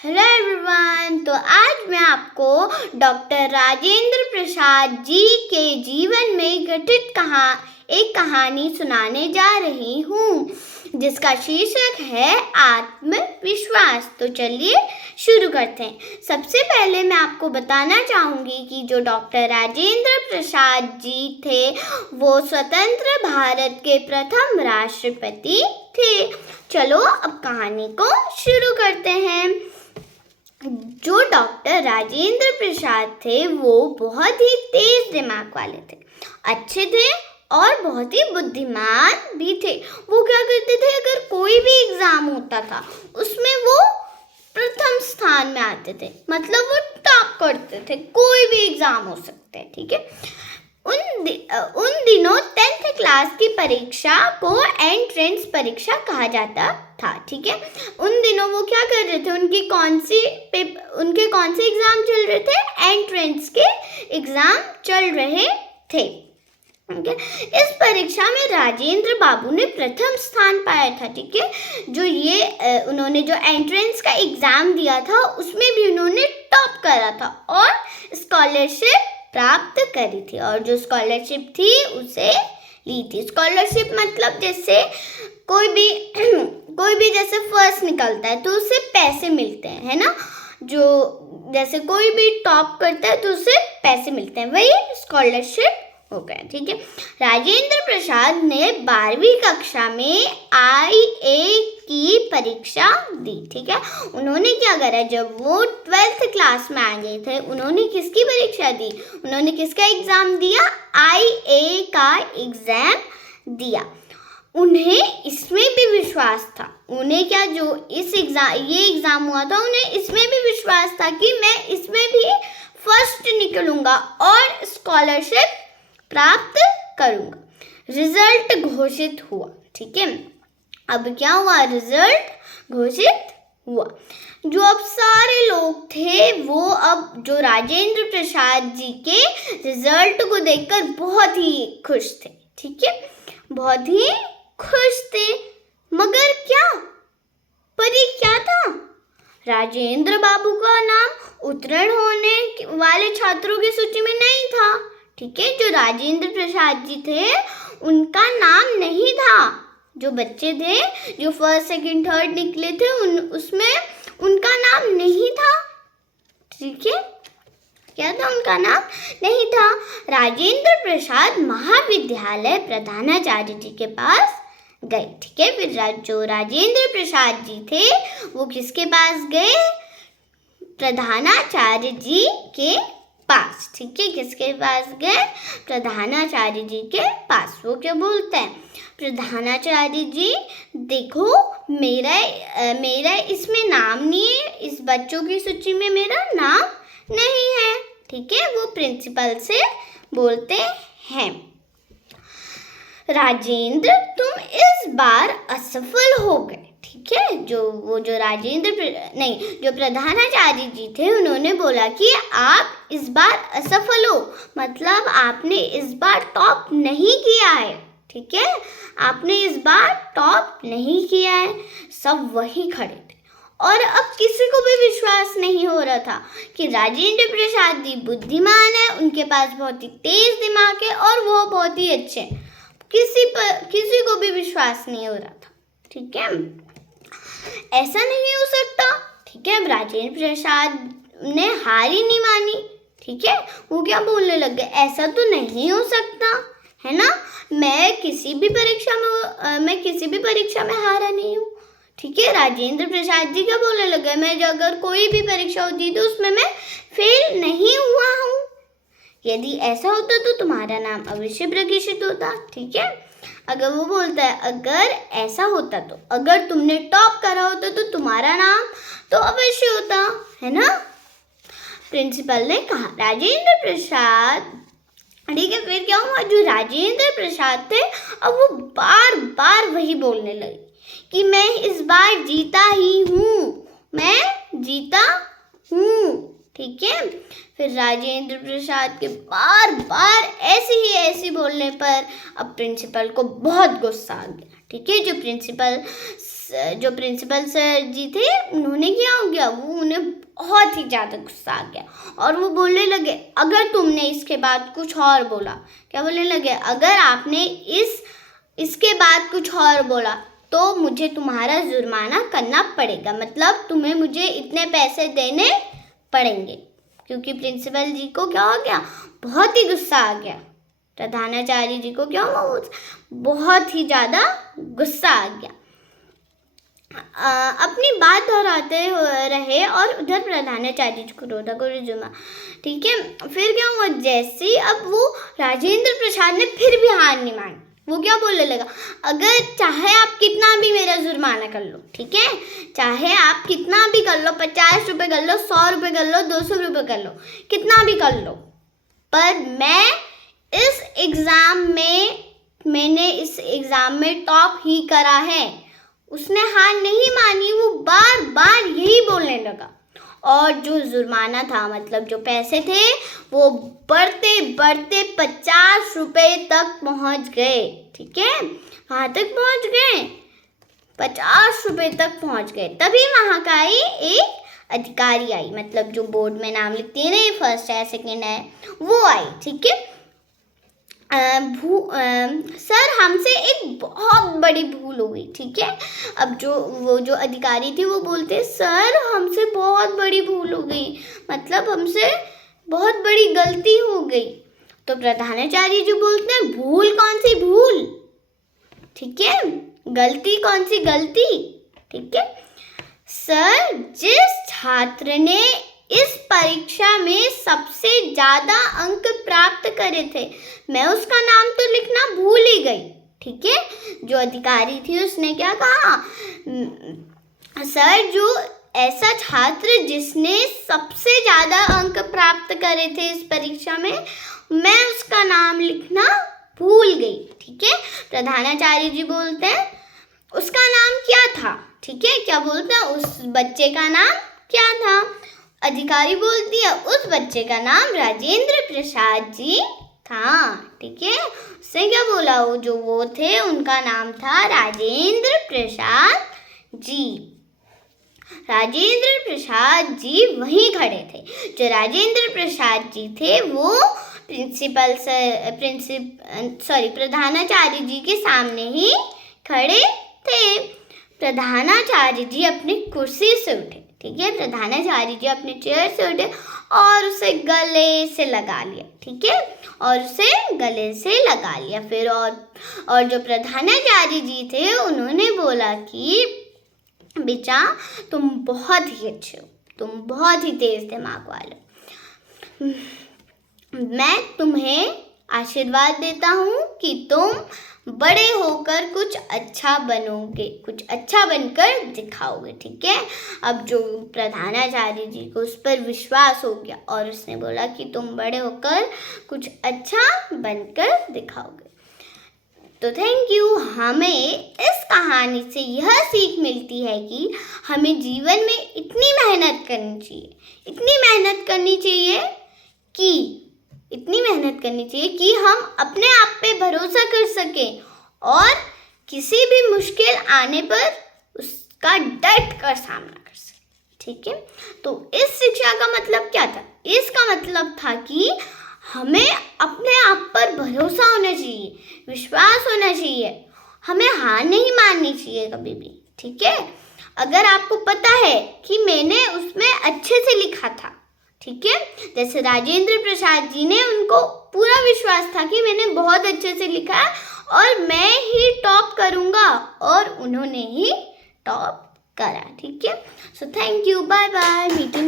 Hello everyone. तो आज मैं आपको डॉक्टर राजेंद्र प्रसाद जी के जीवन में घटित एक कहानी सुनाने जा रही हूँ जिसका शीर्षक है आत्मविश्वास। तो चलिए शुरू करते हैं। सबसे पहले मैं आपको बताना चाहूँगी कि जो डॉक्टर राजेंद्र प्रसाद जी थे वो स्वतंत्र भारत के प्रथम राष्ट्रपति थे। चलो अब कहानी को शुरू करते हैं। जो डॉक्टर राजेंद्र प्रसाद थे वो बहुत ही तेज दिमाग वाले थे, अच्छे थे और बहुत ही बुद्धिमान भी थे। वो क्या करते थे, अगर कोई भी एग्जाम होता था उसमें वो प्रथम स्थान में आते थे, मतलब वो टॉप करते थे। कोई भी एग्जाम हो सकता है, ठीक है। उन दिनों 10th क्लास की परीक्षा को एंट्रेंस परीक्षा कहा जाता था, ठीक है। उन दिनों वो क्या कर रहे थे, उनके कौन से एग्जाम चल रहे थे, एंट्रेंस के एग्जाम चल रहे थे, ठीक है। इस परीक्षा में राजेंद्र बाबू ने प्रथम स्थान पाया था, ठीक है। उन्होंने जो एंट्रेंस का एग्जाम दिया था उसमें भी उन्होंने टॉप करा था और स्कॉलरशिप प्राप्त करी थी, और जो स्कॉलरशिप थी उसे ली थी। स्कॉलरशिप मतलब जैसे कोई भी जैसे फर्स्ट निकलता है तो उसे पैसे मिलते हैं, है ना। जो जैसे कोई भी टॉप करता है तो उसे पैसे मिलते हैं, वही स्कॉलरशिप हो गया, ठीक है। राजेंद्र प्रसाद ने 12वीं कक्षा में IA की परीक्षा दी, ठीक है। उन्होंने क्या करा, जब वो 12th क्लास में आ गए थे उन्होंने किसकी परीक्षा दी, उन्होंने किसका एग्जाम दिया, IA का एग्जाम दिया। उन्हें इसमें भी विश्वास था, उन्हें क्या, जो ये एग्जाम हुआ था उन्हें इसमें भी विश्वास था कि मैं इसमें भी फर्स्ट निकलूंगा और स्कॉलरशिप प्राप्त करूंगा। रिजल्ट घोषित हुआ, ठीक है। अब क्या हुआ, रिजल्ट घोषित हुआ। जो अब सारे लोग थे वो अब जो राजेंद्र प्रसाद जी के रिजल्ट को देखकर बहुत ही खुश थे, ठीक है, बहुत ही खुश थे। मगर पर ये क्या था, राजेंद्र बाबू का नाम उत्तीर्ण होने वाले छात्रों की सूची में नहीं था, ठीक है। जो राजेंद्र प्रसाद जी थे उनका नाम नहीं था। जो बच्चे थे जो फर्स्ट सेकंड थर्ड निकले थे उसमें उनका नाम नहीं था, ठीक है। क्या था, उनका नाम नहीं था। राजेंद्र प्रसाद महाविद्यालय प्रधानाचार्य जी के पास गए, ठीक है। फिर जो राजेंद्र प्रसाद जी थे वो किसके पास गए, प्रधानाचार्य जी के पास, ठीक है। किसके पास गए, प्रधानाचार्य जी के पास। वो क्या बोलते हैं, प्रधानाचार्य जी देखो मेरा इसमें नाम नहीं है, इस बच्चों की सूची में मेरा नाम नहीं है, ठीक है। वो प्रिंसिपल से बोलते हैं, राजेंद्र तुम इस बार असफल हो गए, ठीक है। जो प्रधानाचार्य जी थे उन्होंने बोला कि आप इस बार असफल हो, मतलब आपने इस बार टॉप नहीं किया है, ठीक है। आपने इस बार टॉप नहीं किया है। सब वही खड़े थे और अब किसी को भी विश्वास नहीं हो रहा था कि राजेंद्र प्रसाद जी बुद्धिमान है, उनके पास बहुत ही तेज दिमाग है और वो बहुत ही अच्छे हैं। किसी को भी विश्वास नहीं हो रहा था, ठीक है। ऐसा नहीं हो सकता, ठीक है। अब राजेंद्र प्रसाद ने हार ही नहीं मानी, ठीक है। वो क्या बोलने लग गए, ऐसा तो नहीं हो सकता, है ना। मैं किसी भी परीक्षा में हारा नहीं हूँ, ठीक है। राजेंद्र प्रसाद जी क्या बोलने लगे, मैं अगर कोई भी परीक्षा होती तो उसमें मैं फेल नहीं हुआ हूँ। यदि ऐसा होता तो तुम्हारा नाम अवश्य प्रकाशित होता, ठीक है। अगर वो बोलता है अगर ऐसा होता तो, अगर तुमने टॉप करा होता तो तुम्हारा नाम तो अवश्य होता, है ना, प्रिंसिपल ने कहा। राजेंद्र प्रसाद, ठीक है। फिर क्या हुआ, जो राजेंद्र प्रसाद थे अब वो बार बार वही बोलने लगे कि मैं इस बार जीता ही हूँ, मैं जीता हूँ, ठीक है। फिर राजेंद्र प्रसाद के बार बार ऐसे बोलने पर अब प्रिंसिपल को बहुत गुस्सा आ गया, ठीक है। जो प्रिंसिपल जो प्रिंसिपल सर जी थे उन्होंने क्या हो गया, वो उन्हें बहुत ही ज़्यादा गुस्सा आ गया और वो बोलने लगे, अगर तुमने इसके बाद कुछ और बोला, क्या बोलने लगे, अगर आपने इसके बाद कुछ और बोला तो मुझे तुम्हारा जुर्माना करना पड़ेगा, मतलब तुम्हें मुझे इतने पैसे देने पड़ेंगे। क्योंकि प्रिंसिपल जी को क्या हो गया, बहुत ही गुस्सा आ गया। प्रधानाचार्य जी को क्या हुआ, बहुत ही ज़्यादा गुस्सा आ गया। अपनी बात दोहराते रहे और उधर प्रधानाचार्य जी को रोता को रिजुमा। ठीक है, फिर क्या हुआ, जैसे अब वो राजेंद्र प्रसाद ने फिर भी हार नहीं मानी। वो क्या बोलने लगा, अगर चाहे आप कितना भी मेरा जुर्माना कर लो, ठीक है, चाहे आप कितना भी कर लो, 50 रुपये कर लो, 100 रुपये कर लो, 200 रुपये कर लो, कितना भी कर लो, पर मैंने इस एग्ज़ाम में टॉप ही करा है। उसने हार नहीं मानी, वो बार बार यही बोलने लगा। और जो जुर्माना था, मतलब जो पैसे थे, वो बढ़ते बढ़ते 50 रुपये तक पहुंच गए। ठीक है, वहाँ तक पहुंच गए, 50 रुपये तक पहुंच गए। तभी वहाँ का ही एक अधिकारी आई, मतलब जो बोर्ड में नाम लिखती है ना, फर्स्ट है सेकेंड है, वो आई। ठीक है, सर हमसे एक बहुत बड़ी भूल हो गई। ठीक है, अब वो जो अधिकारी थी वो बोलते, सर हमसे बहुत बड़ी भूल हो गई, मतलब हमसे बहुत बड़ी गलती हो गई। तो प्रधानाचार्य जी बोलते हैं, भूल कौन सी भूल, ठीक है, गलती कौन सी गलती। ठीक है, सर जिस छात्र ने इस परीक्षा में सबसे ज़्यादा अंक प्राप्त करे थे, मैं उसका नाम तो लिखना भूल ही गई। ठीक है, जो अधिकारी थी उसने क्या कहा, सर जो ऐसा छात्र जिसने सबसे ज़्यादा अंक प्राप्त करे थे इस परीक्षा में, मैं उसका नाम लिखना भूल गई। ठीक है, प्रधानाचार्य जी बोलते हैं, उसका नाम क्या था। ठीक है, क्या बोलते हैं, उस बच्चे का नाम क्या था। अधिकारी बोलती है, उस बच्चे का नाम राजेंद्र प्रसाद जी था। ठीक है, उसने क्या बोला, वो थे उनका नाम था राजेंद्र प्रसाद जी। राजेंद्र प्रसाद जी वहीं खड़े थे। जो राजेंद्र प्रसाद जी थे वो प्रधानाचार्य जी के सामने ही खड़े थे। प्रधानाचार्य जी अपनी कुर्सी से उठे। ठीक है, प्रधानाचार्य जी अपने चेयर से उठे और उसे गले से लगा लिया। ठीक है, और उसे गले से लगा लिया। फिर और जो प्रधानाचार्य जी थे उन्होंने बोला कि बेटा तुम बहुत ही अच्छे हो, तुम बहुत ही तेज दिमाग वाले हो, मैं तुम्हें आशीर्वाद देता हूँ कि तुम बड़े होकर कुछ अच्छा बनोगे, कुछ अच्छा बनकर दिखाओगे। ठीक है, अब जो प्रधानाचार्य जी को उस पर विश्वास हो गया और उसने बोला कि तुम बड़े होकर कुछ अच्छा बनकर दिखाओगे। तो थैंक यू। हमें इस कहानी से यह सीख मिलती है कि हमें जीवन में इतनी मेहनत करनी चाहिए कि हम अपने आप पे भरोसा कर सकें और किसी भी मुश्किल आने पर उसका डट कर सामना कर सकें। ठीक है, तो इस शिक्षा का मतलब क्या था? इसका मतलब था कि हमें अपने आप पर भरोसा होना चाहिए, विश्वास होना चाहिए, हमें हार नहीं माननी चाहिए कभी भी। ठीक है, अगर आपको पता है कि मैंने उसमें अच्छे से लिखा था, ठीक है, जैसे राजेंद्र प्रसाद जी ने, उनको पूरा विश्वास था कि मैंने बहुत अच्छे से लिखा है और मैं ही टॉप करूँगा, और उन्होंने ही टॉप करा। ठीक है, so thank you, bye bye, meet you.